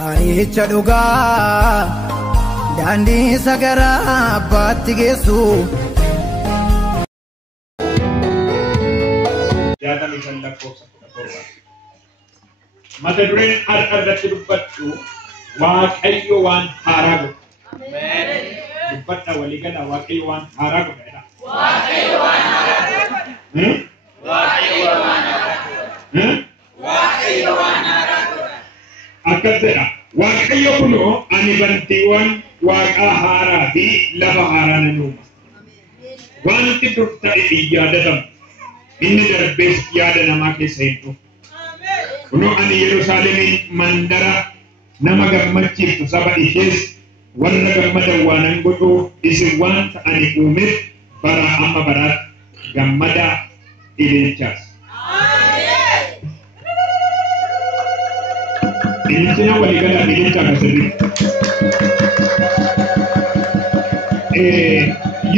Karicha dhuga dandi sagara abbatti geessu Jata misan lakkoofsa 17 mata dureen irratti dubbadhu waaqayyo waan haaraa godhe. Amen. Dubbadha walii gala waaqayyo waan haaraa godhe. Waaqayyo waan haaraa godhe. Waaqayyo waan haaraa godhe. Waaqayyo waan haaraa godhe. Akkasuma waaqayyo kuno ani bantiiwwan waaqa haaraa fi lafa haaraa nan uuma. Wanti dur ta'e yaadatamu inni darbees yaada namaa keessa hin dhufu. Kuno ani Yerusaalemiin mandara nama gammachiiftu saba ishees warra gammadan waanan godhu isin waan ta'ani uumeef bara amma baraatti gammada ililchaas. Ililchina waligala ililchaa kasirri.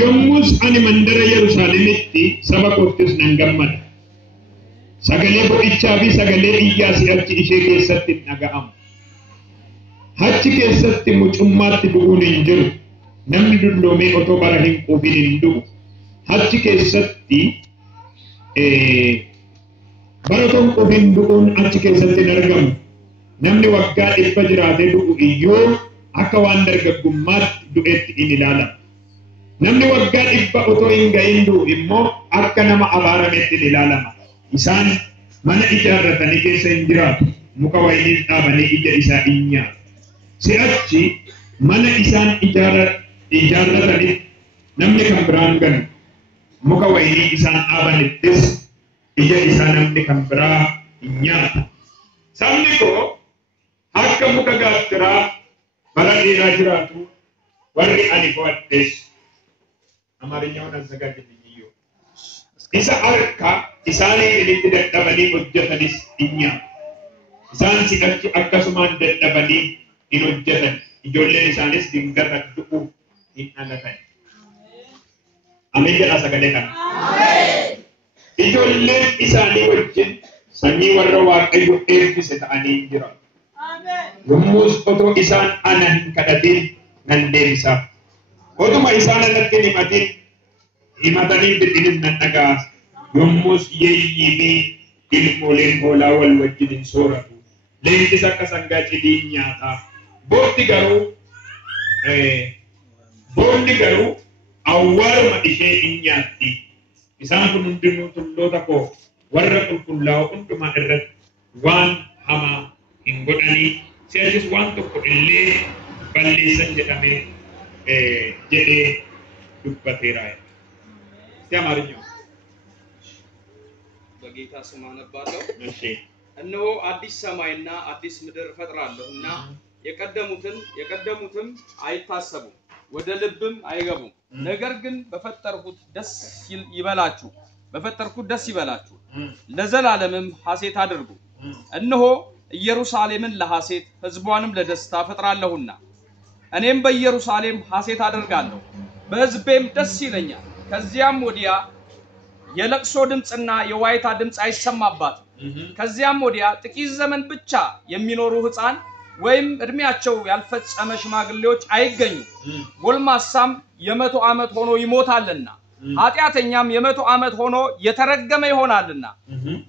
Yommus ani mandara Yerusaalemitti saba koottis nan gammada. Sagalee bo'ichaa fi sagalee iyyaa si'achi ishee keessatti dhaga'amu. Hachi keessatti mucummaatti du'uun hin jiru. Namni dulloomee otoo bara hin quufin hin du'u. Hachi keessatti bara otoo hin quufin du'uun achi keessatti hin argamu. Namni waggaa 100 jiraatee du'u iyyuu akka waan dargaggummaatti du'eetti in ilaalama. Namni waggaa 100 otoo hin gahin du'u immoo akka nama abaarameetti in ilaalama. Isaan mana ijaarratanii keessa hin jiraatu. Muka wayiniis dhaabanii ija isaa hin nyaatu. Si'achi mana isaan ijaarratanii namni kan biraan ganu. Muka wayinii isaan dhaabanittis ija isaa namni kan biraa hin nyaatu. Sabni koo akka muka gaattiraa bara dheeraa jiraatu warri ani fo'adhes. Amaarinyaan azzagaajanii iyyuu. Isa harka isaanii walitti dadhabanii hojjetanis hin nyaatu. Isaan si'achi akkasumaan dadhabanii hin hojjetan. Ijoolleen isaanis dingata du'uuf hin dhalatan. Ameen jedhaa sagalee kana. Ijoolleen isaanii wajjin sanyii warra waaqayyo eebbise ta'anii hin jiran. Yommus otoo isaan ana hin kadhatin nan deebisaaf. Otuma isaan anatti himatin himatanii bidinis nan dhaga'a. Yommus yeeyyii fi ilmooleen hoolaa wal wajjin hin sooratu. Leencis akka sangaa cidii nyaataa. Boonni garuu awwaaluma ishee hin nyaatti. Isaan kun hundinuu tulloota koo warra qulqullaa'oo hundumaa irratti waan hamaa hin godhanii si'achis waan tokko illee balleessan jedhamee jedhee dubbateera. Isti amaarinyoo በጌታ ስም አነባለሁ። እነሆ አዲስ ሰማይና አዲስ ምድር እፈጥራለሁና የቀደሙትም አይታሰቡም ወደ ልብም አይገቡም። ነገር ግን በፈጠርኩት ደስ ይበላችሁ ለዘላለምም ሐሴት አድርጉ። እነሆ ኢየሩሳሌምን ለሐሴት ሕዝቧንም ለደስታ እፈጥራለሁና እኔም በኢየሩሳሌም ሐሴት አደርጋለሁ በሕዝቤም ደስ ይለኛል። ከዚያም ወዲያ የለቅሶ ድምጽና የዋይታ ድምጽ አይሰማባትም። ከዚያም ወዲያ ጥቂት ዘመን ብቻ የሚኖሩ ሕፃን ወይም እድሜያቸው ያልፈጸመ ሽማግሌዎች አይገኙም። ጎልማሳም የ100 ዓመት ሆኖ ይሞታልና ኃጢአተኛም የ100 ዓመት ሆኖ የተረገመ ይሆናልና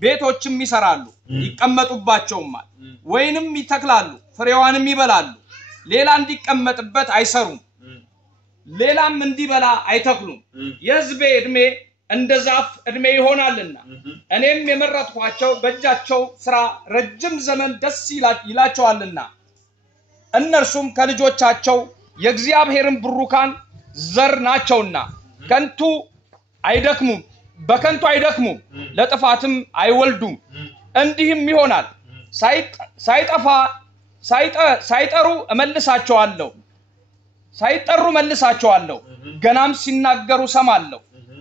ቤቶችም ይሰራሉ ይቀመጡባቸውማል፣ ወይንም ይተክላሉ ፍሬዋንም ይበላሉ። ሌላ እንዲቀመጥበት አይሰሩም፣ ሌላም እንዲበላ አይተክሉም። የሕዝቤ እድሜ እንደ ዛፍ እድሜ ይሆናልና እኔም የመረጥኳቸው በእጃቸው ሥራ ረጅም ዘመን ደስ ይላቸዋልና እነርሱም ከልጆቻቸው የእግዚአብሔርን ብሩካን ዘር ናቸውና በከንቱ አይደክሙም ለጥፋትም አይወልዱም። እንዲህም ይሆናል ሳይጠሩ መልሳቸዋለሁ ገናም ሲናገሩ ሰማለሁ።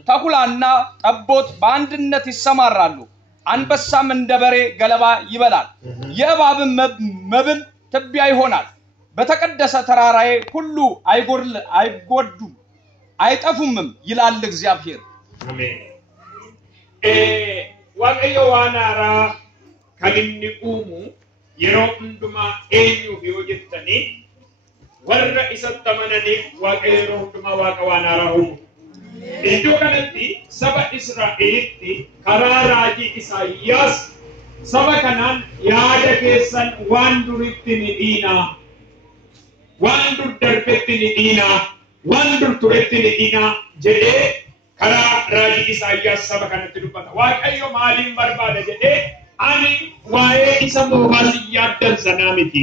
ተኩላና ጠቦት በአንድነት ይሰማራሉ፣ አንበሳም እንደ በሬ ገለባ ይበላል። የእባብም መብል ትቢያ ይሆናል። በተቀደሰ ተራራዬ ሁሉ አይጎዱም አይጠፉምም ይላል እግዚአብሔር። አሜን። waaqayyo waan haaraa kan inni uumu yeroo hundumaa eenyuuf yoo jettanii warra isatti amananiif Waaqayyo yeroo hundumaa Waaqa waan haaraa uumu. Iddoo kanatti saba Israa'elitti karaa raajii Isaayyaas saba kanaan yaada keessan waan duritti ni dhiinaa, waan dur darbetti ni dhiinaa, waan dur turetti ni dhiinaa jedhee karaa raajii Isaayyaas saba kanatti dubbata. Waaqayyo maaliin barbaada jedhee ani waa'ee isa moofaa si yaaddan sanaa miti.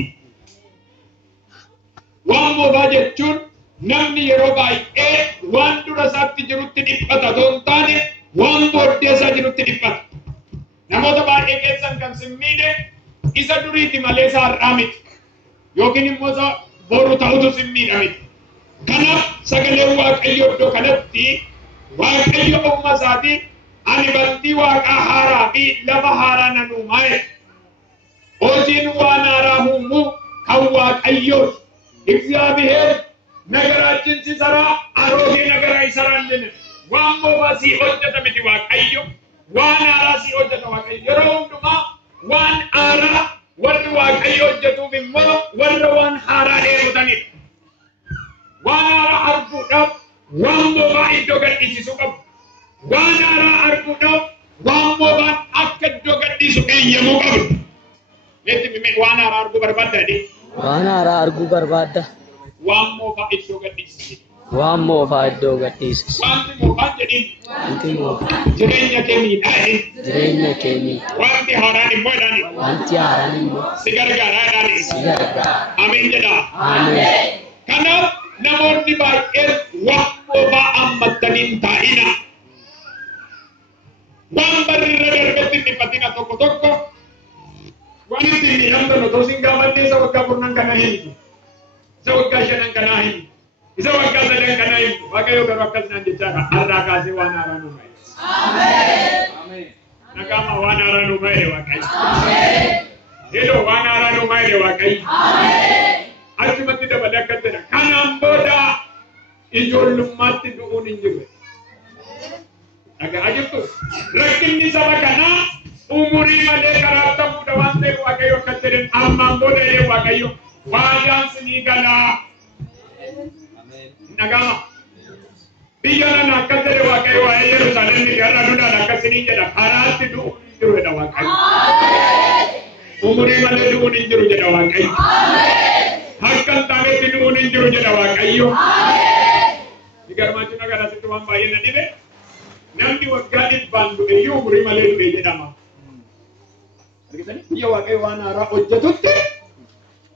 Waan moofaa jechuun namni yeroo baay'ee waan dura isaatti jirutti dhiphata osoo hin taane waan booddee isaa jirutti dhiphata. Namoota baay'ee keessan kan simmiidhe isa duriiti malee isa har'aa miti. Yookiin immoo isa boru ta'utu simmiidha miti. Kanaaf sagaleen Waaqayyo iddoo kanatti Waaqayyo uumama isaatiin ani bantii Waaqaa haaraa fi lafa haaraa nan uumaa jedhe. Hojiin waan haaraa uumuu kan Waaqayyooti. እግዚአብሔር ነገራችን ሲሰራ አሮጌ ነገር አይሰራልን። ዋን ሞባሲ ሆጀተ ምት ዋቀዮ ዋን አራ ሲሆጀተ ዋቀዮ የሮንዱማ ዋን አራ ወር ዋቀዮ ሆጀቱ ቢሞ ወር ዋን አራ ሄሩተኒ ዋን አራ አርጉዳ ዋን ሞባ ኢዶ ገዲሲሱ ቀብ ዋን አራ አርጉዳ ዋን ሞባ አከዶ ገዲሱ እየሙ ቀብ ለቲ ምን ዋን አራ አርጉ በርባዳዲ waan haaraa arguu barbaadda. Waan moofaa iddoo gadhiisise. Waan moofaa iddoo gadhiisise. Wanti moofaan jedhin. Wanti moofaa. Jireenya kee miidhaa'e. Jireenya kee miidha. Wanti haaraan immoo jedhani. Wanti haaraan immoo. Si gargaaraa jedhani. Si gargaara. Ameen jedha. Ameen. Kanaaf namoonni baay'een waan moofaa hammatanii hin taa'ina. Waan barri irra darbetti hin dhiphatina tokko tokko. Wani tini namdo no tosin gamande sa wakka purnan kana hin sa wakka shanan kana hin isa wakka sadan kana hin wakka yo garu wakka sanan jecha arra ka se wana ranu mai amen amen nakama wana ranu mai wakka amen dedo wana ranu mai wakka amen ajumati da badakatena kana amboda ijollumatti duun injibe aga ajibtu rakkinni sabakana umuri male karata muda wante Waaqayyo katteren amman boda ye Waaqayyo waadan sini gala amen nagama biyana nakattere Waaqayyo ay Yerusalem ni gara duna nakasini jeda karati du jiru da Waaqayyo amen umuri male du ni jiru jeda Waaqayyo amen hakkan tane du ni jiru jeda Waaqayyo amen digar maju nagara situ mambaye nadibe namni wagadi bandu e umuri male du jeda ma Iya Waaqayyo waan haaraa hojjetutti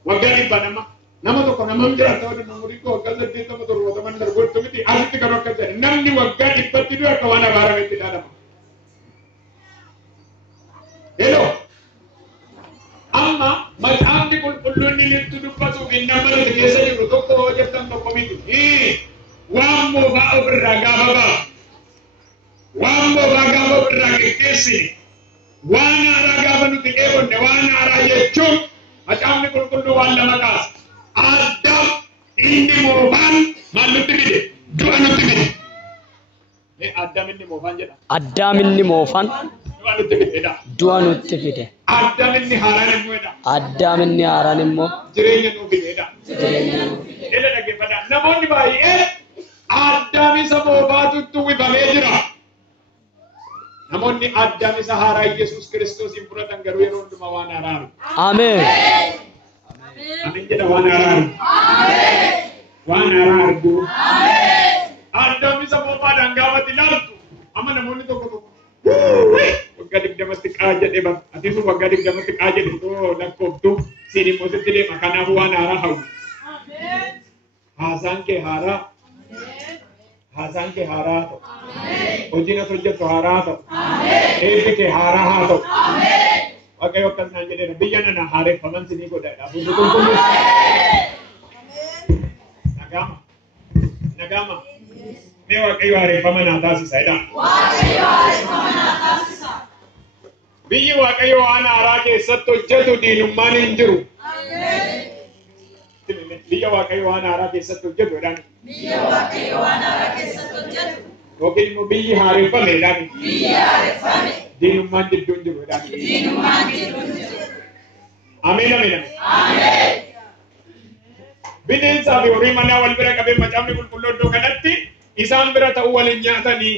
waggaa banama nama tokko nama jiraata waliin umurii koo waggaa 87 darboota miti asitti kan akka jedhe namni waggaa 100 dura akka waan haaraa itti dhaadama. Hello amma macaafni qulqulluun itti dubbatu nama keessa jiru tokko hojjetan tokko miti waan moofaa ofirraa gaafa ba'a waan moofaa gaafa ofirraa qixxeessine waan haaraa gaafa nuti eegonne waan haaraa jechuun macaafni qulqulluu waan lama kaasa. Addaam inni moofaan maal nutti fide? Du'a nutti fide. Addaam inni moofaan jedha. Addaam inni moofaan du'a nutti fidedha. du'a nutti fide. Addaam inni haaraan immoo jedha. Addaam inni haaraan immoo jireenya nuuf fidedha. jireenya nuuf fide. Ila dhaggeeffadha. Namoonni baay'ee Addaam isa moofaatu uwwifamee jira. Namoonni Addaam isa haaraa Yesuus Kiristoosiin fudhatan garuu yeroo hundumaa waan haaraa. Ameen. Amin jedha waan haaraa. Ameen. Waan haaraa argu. Ameen. Addaam isa moofaadhaan gaafatti ilaaltu amma namoonni tokko tokko waggaa 20tti qaa jedhee bara ati sun waggaa 20tti qaa jedhe too lakkooftu siin immoo sitti deema kanaafuu waan haaraa hawwu. Ameen. Haasaan kee haaraa. Haasaan kee haaraa ta'u. Hojiin as hojjettu haaraa ta'u. Eebbi kee haaraa haa ta'u. Waaqayyo akkas naan jedheera biyya nana haareeffaman sinii godhaadha. Fuulli qulqulluu. Nagama. Nagama. Mee Waaqayyo haareeffama naa taasisa jedha. Waaqayyo haareeffama naa taasisa. Biyyi Waaqayyo waan haaraa keessatti hojjetu diinummaan hin jiru. Biyya Waaqayyo waan haaraa keessatti hojjetu jedhaan. Biyya Waaqayyo waan haaraa keessatti hojjetu. Yookiin immoo biyyi haareeffame jedhaan. Biyyi haareeffame. Diinummaan jidduun jiru jedhaan. Diinummaan jidduun jiru. Amin amin. Bineensaa fi horii manaa wal bira qabee macaafni qulqulluu iddoo kanatti isaan bira ta'uu waliin nyaatanii.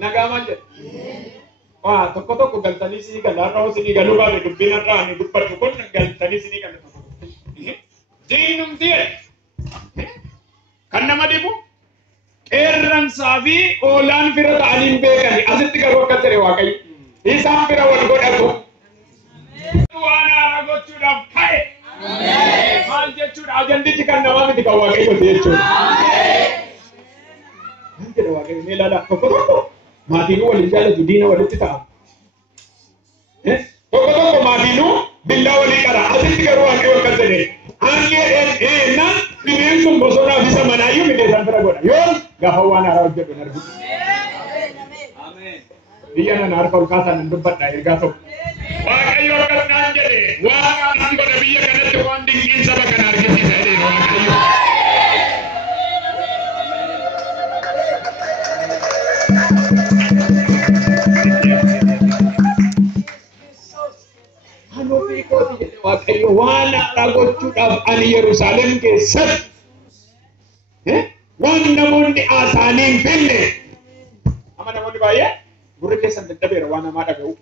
Nagama jedha. Tokko galtanii sii galaarra hoosii galuu baate dubbiin irraa ani dubbatu kun galtanii sii galatu. Diinumti kan nama dhibu qeerransaa fi oolaan bira ta'anii beekani asitti garuu akka ture Waaqayyo. Isaan bira wal godhatu. Waan haaraa gochuudhaaf ka'e. Maal jechuudha ajandichi kan namaa miti kan Waaqayyooti jechuudha. Maal jedha Waaqayyo mee ilaala tokko maatiin waliin jaalatu diina walitti ta'a. Tokko maatiin billaa walii qara asitti garuu Waaqayyo akkas jedhe. Aannan bineensuun bosonaa fi samanaayyuu midheessan bira godha. Yoo gaafa waan haaraa hojjetu hin argu. Biyya nana harka ol kaasaa nan dubbadha ergaa tokko. Waaqayyo akkas naan jedhe waan haaraan godha biyya kanatti waan dinqiin saba kana argisiisa jedheen Waaqayyo. Hanuufii kooti jedhe Waaqayyo waan haaraa gochuudhaaf ani Yerusaalem keessatti waan namoonni asaanii hin finne amma namoonni baay'ee gurri keessan dadhabeera waan namaa dhaga'u.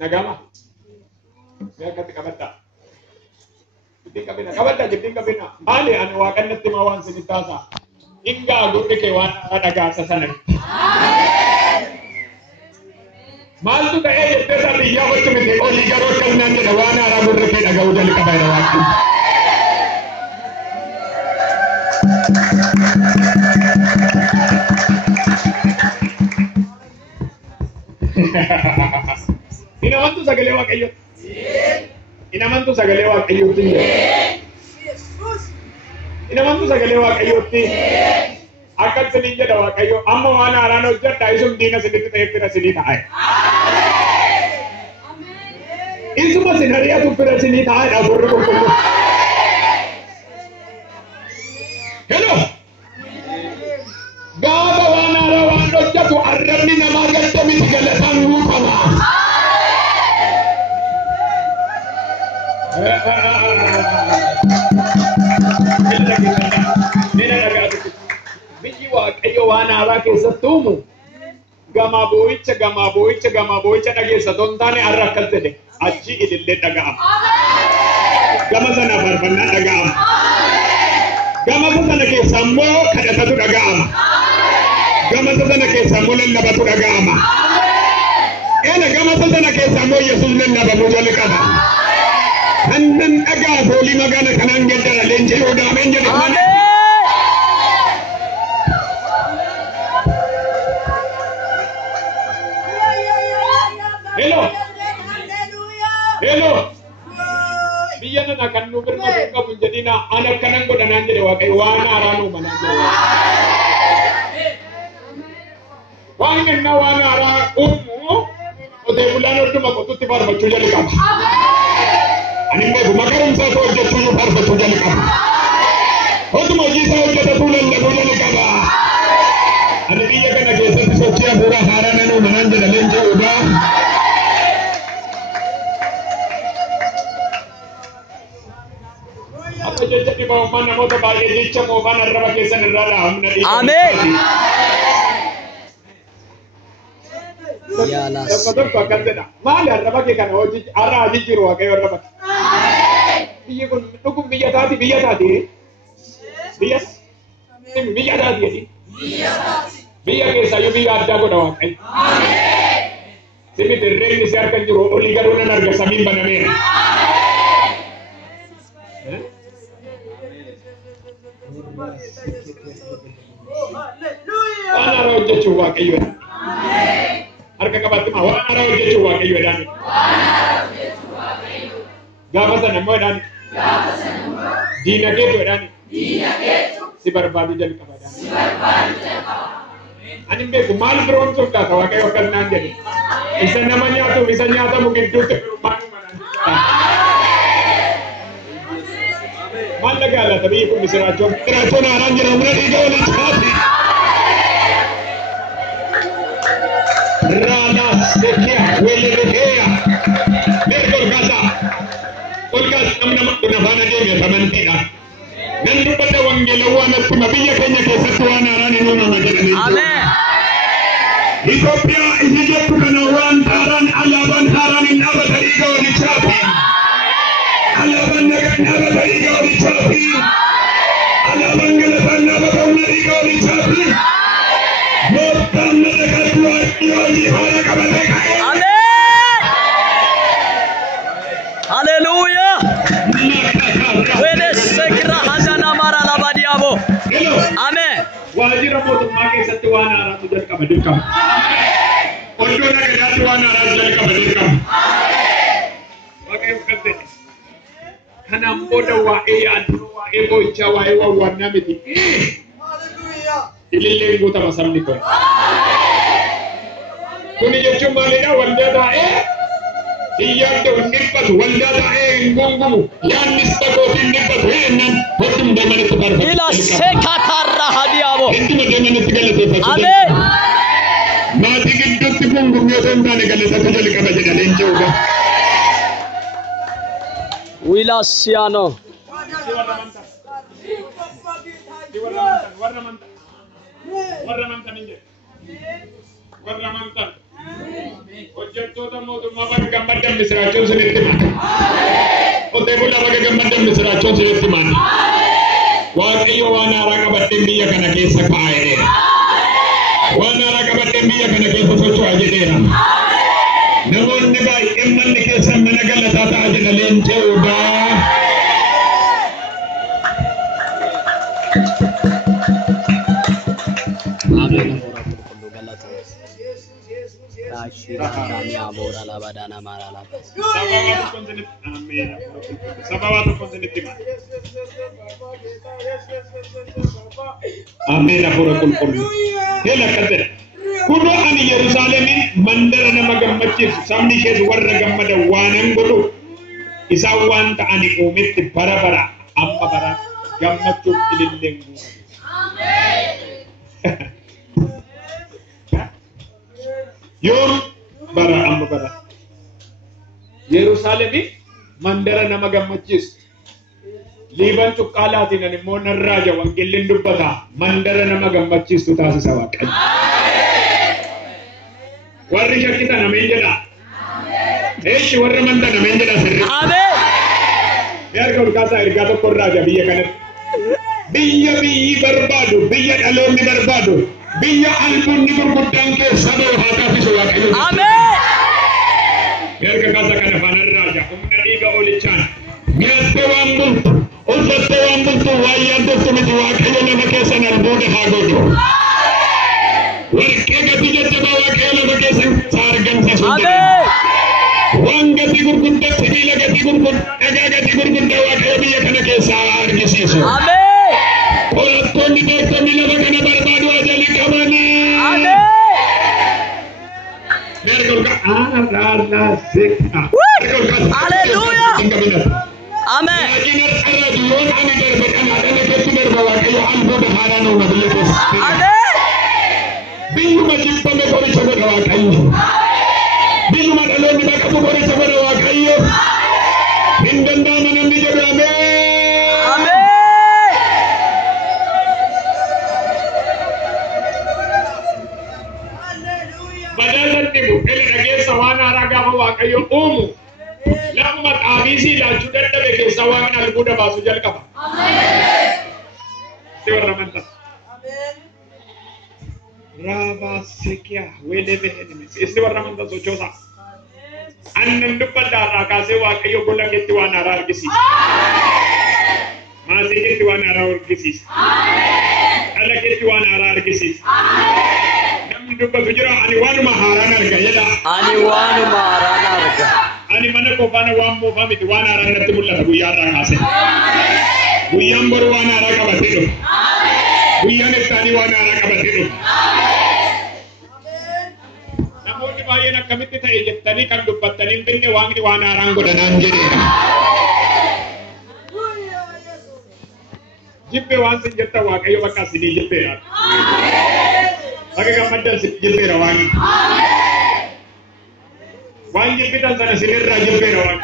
Nagama. Mee akkatti qabadda. Giddiin qabinna. Maali ani waaqannatti maa waan sinit taasa. Ingaa gurri kee waan dhagaasa sana. Maaltu ta'ee jettee isaa biyyaa gochu miti olii garuu akkas naan jedha waan haaraa gurri kee dhaga'uu jalqaba jedha Waaqayyo. Inamantu sagalee Waaqayyooti. Inamantu sagalee Waaqayyooti. Inamantu sagalee Waaqayyooti. Akka siniin jedha Waaqayyo amma waan haaraan hojjedha isum diina sinitti ta'e fira sinii ta'e. Isuma sin hari'atu fira sinii ta'edha gurri qulqulluu. Hello. Gaafa waan haaraa waan hojjetu arrabni namaa gadda miti galataan guutama. Biyyi Waaqayyo waan haaraa keessatti uumu gamaa boo'icha dhageessa ton taane har'a akkas jedhe achi ilillee dhaga'ama. Gama sana faarfannaa dhaga'ama. Gama sana keessa immoo kadhatatu dhaga'ama. Gama sana keessa immoo lallabatu dhaga'ama. Gama sana keessa immoo Yesuus lallabamu jalqaba. Hannan dhagaa foolii magaala kanaan geddara leenjii odaameen jedhe mana. Hello. Biyya nana kan nu birmatu qabu jedhina ana kanan godhanaan jedhe Waaqayyo waan haaraa nu manaan jedhe. Waan inni waan haaraa uumu qotee bulaan hunduma qotutti faarfachuu jalqaba. Ani immoo makarumsaa ta'u hojjechuu faarfachuu jalqaba. Hojuma hojii isaa hojjetatu lallabuu jalqaba. Ani biyya kana keessatti sochii hafuuraa haaraa nanuu manaan jedha leenjii odaa. Apa jecha bahuman namoota baay'ee jecha moofaan arraba keessan irraa dhahamna. Ameen. Tokko akkas jedha. Maali arraba kee kana hojii har'a hojii jiru Waaqayyo arraba. Biyyi kun dhugum biyya taati. Biyya taati. Biyya keessaayyuu biyya addaa godha Waaqayyo. Simi dirreen si harka jiru olii garuu nan arga samiin banameera. Waan haaraa hojjechuu Waaqayyoodha. Harka qabattuma waan haaraa hojjechuu Waaqayyoodha. Gaafa sana immoo jedhaan diina keetu jedhaan si barbaadu jalqabaadhaan. Ani beeku maal biroon soddaata Waaqayyo akkas naan jedhe. Isa nama nyaatuuf isa nyaatamu gidduutti firummaadhu manaan. Maal gala tabii kun misrachon haran jira umra diga wali chati rana sekia wele beheya mergol kasa olga namna kunafana dege famantida nandu pada wangela wana tumabiya kenya ke satwana rani nuna majani Amen. Ethiopia Egypt kana wan taran alaban haran in abadiga wali chati alaban nagan abadiga wali chati alaban galaban abadiga wali chati motam nagatwa wali hara kabadega Amen. Hallelujah. Wele sekra hazana mara labadiabo. hello Amen. wajira motumma ke satwana ara tujal kabadega ondo nagatwa wana ara tujal kabadega Waqee uffate kanaan booda waa'ee yaaduu waa'ee boo'ichaa waa'ee wawwaannaa miti. Ililleen guutama sabni kun. Kuni jechuun maalidhaa waldaa taa'ee hin yaaddu hin dhiphatu waldaa taa'ee hin gongomu yaadnis dhagoofi hin dhiphatu jennaan hodduma deemanitti Ila barbaadu. sekatarra hadiabo. Hedduma deemanitti galateeffatu. Amen. Maatii gidduutti gongomuu osoo hin taane galatatu jalqaba jedhanii jechuudha. Wilasiano. Hojjettoota mootummaa bakka gammaddan misiraachoon sinitti himan. Qotee bulaa bakka gammaddan misiraachoon sinitti himan. Waaqayyo waan haaraa qabadheen biyya kana keessa kaa'eera. Waan haaraa qabadheen biyya kana keessa socho'aa jedheera. Namoonni baay'een manni keessan mana galataa ta'a jedhaleen ta'uudha. Amin hafuura qulqulluu. Hela kadhadha. Kunoo ani Yerusaalemin mandara nama gammachiisu sabni ishees warra gammadan waanan godhu isaan waan ta'ani uumetti bara bara amma bara gammachuuf ililleen guutu. Yoom bara amma bara Yerusaalemin mandara nama gammachiisu liiban cuqqaalaatiin ani immoo narraaja wangeelliin dubbata mandara nama gammachiistu taasisa Waaqayyo. Warri shakkitan ameen jedha. Eeshi warra mantan ameen jedha sirri. Amen. Erga ulkaasaa ergaa tokko irraa biyya kanatti. Biyyi barbaadu, biyya dhaloonni barbaadu, biyya albuunni gurguddaan keessa bahu haa taasisu Waaqayyo. Amen. Erga kaasa kana faana irraa humna dhiiga oolichaan nyaattee waan bultu, uffattee waan bultu waan yaaddattu miti Waaqayyo nama keessan albuuda haa godhu. Warqee gati jajjabaa Waaqayyo lafa keessan saargamsiisu. Amen. Waan gati gurguddaa sibiila gati gurguddaa dhagaa gati gurguddaa Waaqayyo biyya kana keessaa argisiisu. Amen. Qorattoonni beektonni lafa kana barbaadu ajali qabanii. Amen. Hallelujah. Amen. Amen. Biyyuma jibbame qoricha godha Waaqayyo. Biyyuma dhaloonni baqatu qoricha godha Waaqayyo. Hin danda'ama namni jedhu ameen. Amen. Badaalan dhibu eli dhageessa waan haaraa gaafa Waaqayyo uumu. Lafuma xaabiisii ilaalchuu dadhabe keessa waan albuuda baasu jalqaba. Si warra amantaa. Raba sekia wele behenis. Isni warra amantaa sochoosa. Annan dubbadda irraa kaasee Waaqayyo gola keetti waan haaraa argisiisa. Maasii keetti waan haaraa argisiisa. Dhala keetti waan haaraa argisiisa. Namni dubbatu jira ani waanuma haaraan arga jedha. Ani waanuma haaraan arga. Ani mana kofaana waan moofaa miti waan haaraan natti mul'ata guyyaa irraa kaasee. Guyyaan boru waan haaraa qabatee dhufu. Guyyaan ittaanii waan haaraa qabatee dhufu. Namoonni baay'een akkamitti ta'e jettanii kan dubbattanii hin binne Waaqni waan haaraan godhanaan jedheera. Jibbe waan sin jetta waaqayyo bakka sinii jibbeera. Bakka gammaddan sin jibbeera waan. Waan jibbitan sana sinirraa jibbeera waan.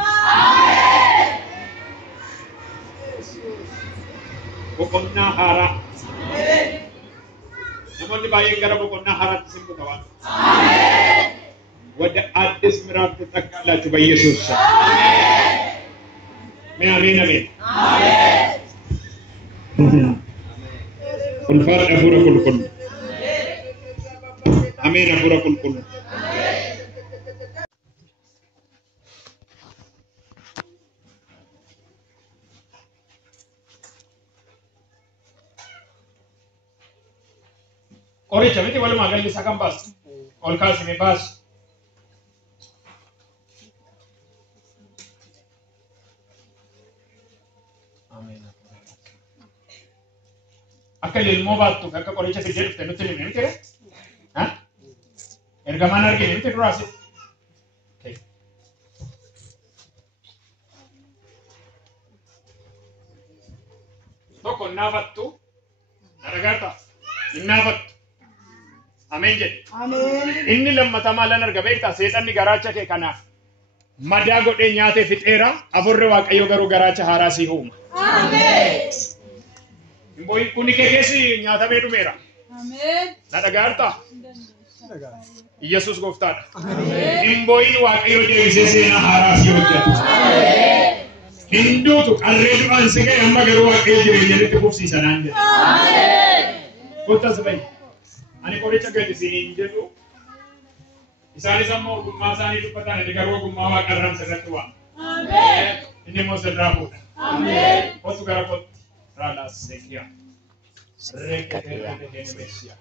Boqonnaa haaraa. Namoonni baay'een gara boqonnaa haaraatti sin buta waan. ወደ አዲስ ምዕራፍ ተጠቃላችሁ በኢየሱስ ስም አሜን አሜን አሜን ቁልፋር አፉረ ቁልቁል አሜን አፉረ ቁልቁል ቆሪቻ ምን ወለ ማገል ሰካምባስ ኦልካስ ሜባስ Akka ilmoo baattu akka qoricha fidee dhufte nutti himne miti ergamaan argine miti duraasi. Tokko naafattu nagaata innaafattu ameen jedhe. Inni lammataa maalan arga beektaa seexanni garaacha kee kana madaa godhee nyaatee fixeera afurri waaqayyo garuu garaacha haaraa sii uuma. Boy kuni kekesi nyata bedu mera. Amen. Nada garta. Yesus goftad. Amen. Imboy waaqayyo deebisee na harasi hojjeta. Amen. Hindu tu arredu ansige amma garu waaqayyo jireenyatti kufsiisan ande. Amen. Kottas bay. Ani qoricha gadi sinin jedhu. Isaanis ammoo ogummaa isaanii dubbatan garuu ogummaa waaqarraan sirratti waan. Amen. Inni immoo sirraa fuudha. Amen. Kottu gara kottu. Rala sekia. Reketenemesia.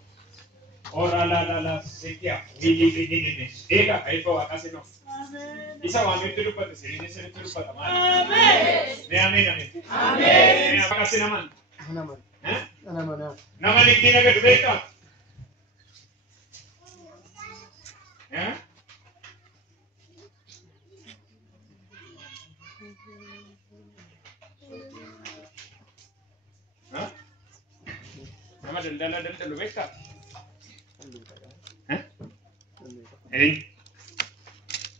Ora la sekia. Vidi. Ega kaipo akasino. Amen. Isa wami tulupata sini sini tulupata man. Amen. Amen. Amen. Akasina man. Naman. Naman. Naman ikina ka dubeka. Nama daldala beka. Eh?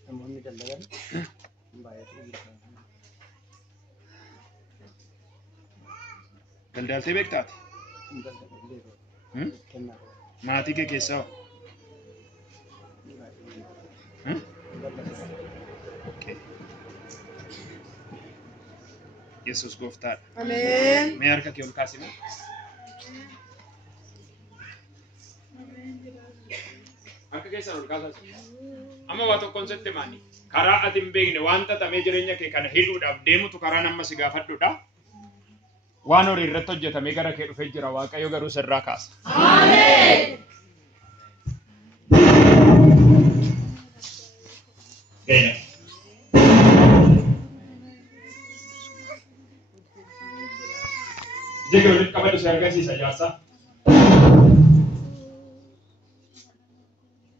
Namni daldala. Daldaltee beektaati? Maatii kee keessaa? Okay. Yesus gooftaadha. Amen. Mee harka kee ol kaasina? Akka keessan ol kaasaa. Amma waa tokkoon sitti maani. Karaa ati hin beekne wanta tamee jireenya kee kana hidhuudhaaf deemutu karaa nama si gaafadhuudha. Waan horii irratti hojjetamee gara kee dhufee jira waaqayyo garuu sirraa kaasa. Amen. Jika ulit kabar saya kasih saja sah.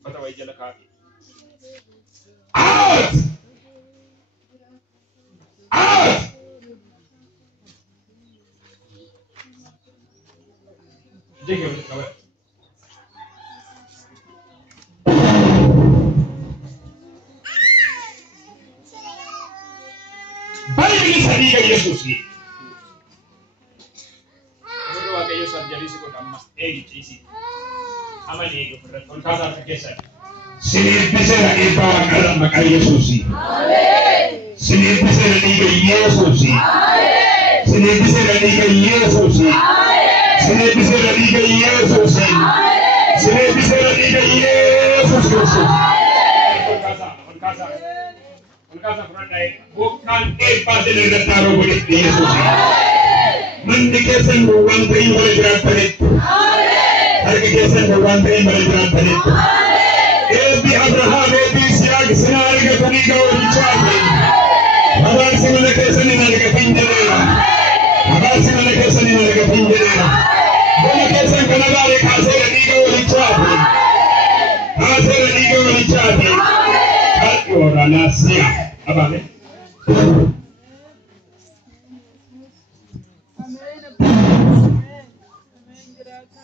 Kata wajah lekati. Out! Out! Jika ulit kabar. Balik lagi tadi ke Yesus ni. Waaqayyo sarjari si godhamma eegichi amali eegu fudhatu ol kaasaa akka keessan siniibbisera dhiibbaa waaqarra maqaa Yesuusi siniibbisera dhiiga Yesuusi siniibbisera dhiiga Yesuusi siniibbisera dhiiga Yesuusi siniibbisera dhiiga Yesuus Kiristoos ol kaasaa fudhadhaa bokkaan eebbaa sinirra taaroo godhetti Yesuusi Mandi kesan buwan ta'i bara jiran tanittu. Harka kesan buwan ta'i bara jiran tanittu. Eebbi Abrahaam eebbi Isiyaaq sina argatanii ga'oolichaati. Habaarsi mana kesan hin argatin jedheera. Habaarsi mana kesan hin argatin jedheera. Bona kesan kana baare kaaseera dhiiga walichaati. Kaaseera dhiiga walichaati. Kadhoora naasiya. Abaame.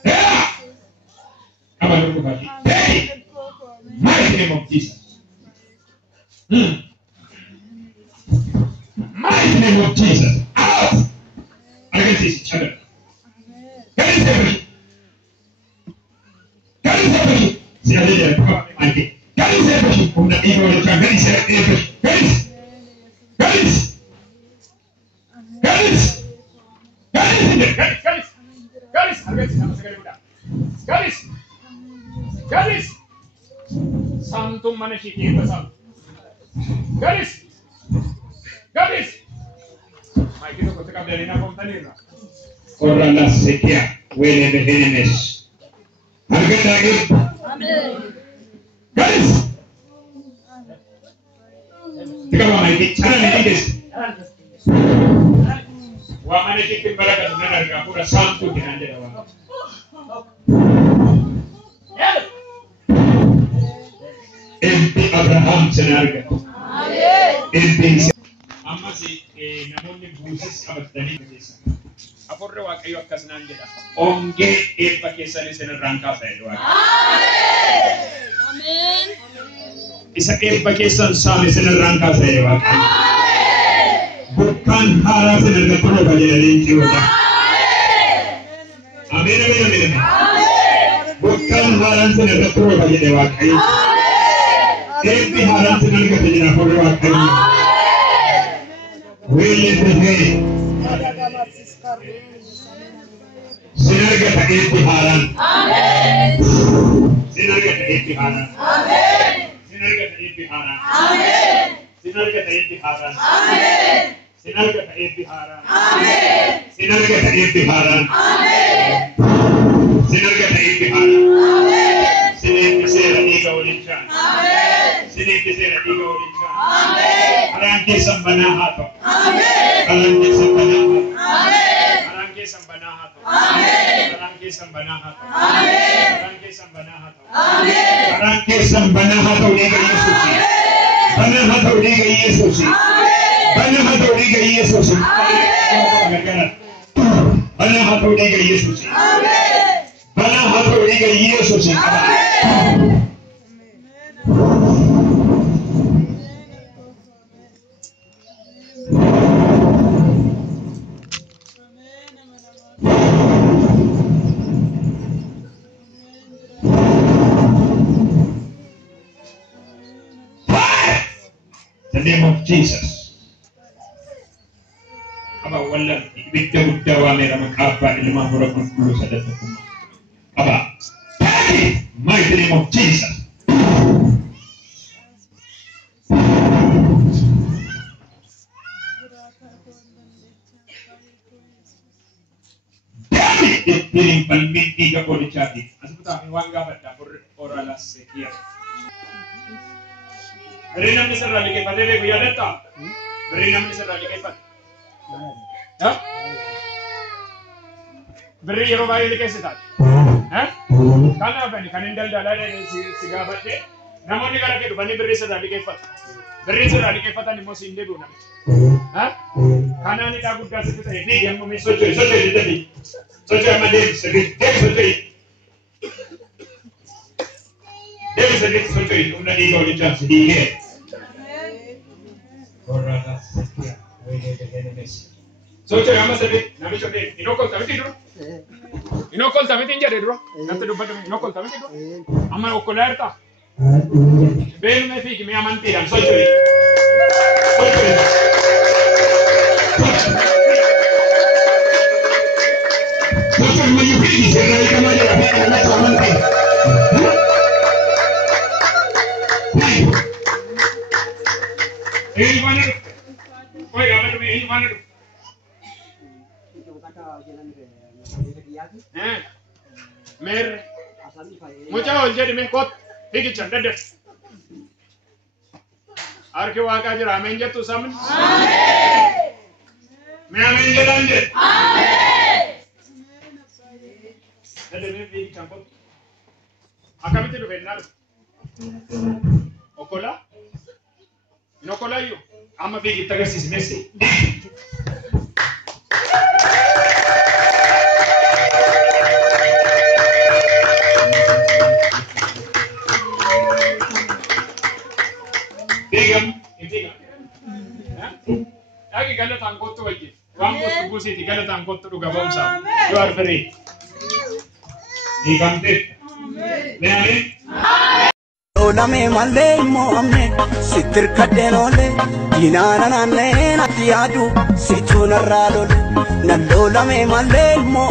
Come on, look at it. Hey! Mighty name of Jesus. Mighty name of Jesus. Out! Against each other. Get it everybody. Get it everybody. See how they did it. Come on, Mikey. Get it everybody. From the ego of the time. Get it everybody. Get it. Get it. Get it. Get it. Get it. Get it. Garis, against nama sekali muda. Garis, garis. Santum mana sih kita sam? Garis, garis. Mai kita kau cakap dari nama tadi lah. Orang dah setia, wele behenes. Harga lagi. Garis. Tiga mai kita cara ni guys. Wa mana kita berada di mana harga pura santu di anda awak. MP Abraham senarga. MP amma si namoonni buusis qabatanii keessa. Aforre waaqayyo akkas naan jedha. Ongee eebba keessanii senarraan kaasa'e waaqa. Amen. Isa eebba keessan saame senarraan kaasa'e waaqa. Bukan hara senarga kuno bajarin jiwata. Amin amin amin. Bukan hara senarga kuno bajarin waaqa. Eebbi hara senarga bajarin kuno waaqa. Wele behe. Senarga tak eebbi haran. Amin. Senarga tak eebbi haran. Amin. Senarga tak eebbi haran. Amin. Senarga tak eebbi haran. Amin. Senarga tak eebbi haran. Amin. Senarga tak eebbi haran. Amin. Senarga tak eebbi haran. Amin. Senarga sera ega ulinchan. Amin. Senarga sera ega ulinchan. Amin. Arangke sambana hato. Amin. Arangke sambana hato. Amin. Arangke sambana hato. Amin. Arangke sambana hato. Amin. Arangke sambana hato. Amin. Arangke sambana hato ega Yesus. Bana hato ega Yesus. Bana hato ega Yesus. Bana hato ega Yesus. Bana hato ega Yesus. The name of Jesus. Aba wala ibigda wa mera makaba ilma hura kulu sadata kuma. Aba mighty name of Jesus. Piring palmin tiga boleh jadi. Asal tu wangga pada orang sekian. Beri nama Nisra likai pada dia punya data. Beri nama Nisra likai pada. Hah? Beri Yerobai likai setat. Hah? Karena apa ni? Karena indal dalam ada sigabat dia. Namun ni kalau kita bani beri Nisra likai pada. Beri Nisra likai pada ni mesti inde bukan? Hah? Karena ni takut kasih kita ini yang mesti sojoi itu tadi. Sojoi macam sedih sojoi. Dia sedih sojoi udah ego dicat sedih. Orang dah setia, wajib berhenes. Sojoi ama sedih, nama sedih. Inokol tapi tidur. Inokol tapi tinggal tidur. Nanti lupa tu inokol tapi tidur. Ama okolar ta. Bel me fik me amanti dan sojoi. Sojoi. Sojoi menyukai serai kemana ada anak amanti. Ini mana? Kau yang mana? Ini mana? Mer. Muncul jadi mekot. Higi canda deh. Arke waka aja ramen jatuh samen. Amin. Ramen jalan je. Amin. Ada ni higi campur. Akam itu benar. Okola. Inokola yo, ama bigi tagasis Messi. Eegam. Dhaqi galataan kottu wajji. Waan gostu buusiiti galataan kottu dhuga ba'umsaa. You are free. Eegamte. Mee Olame malle mo amne sitir kadenole dinana nanne natiyadu situna ralole nalolame malle mo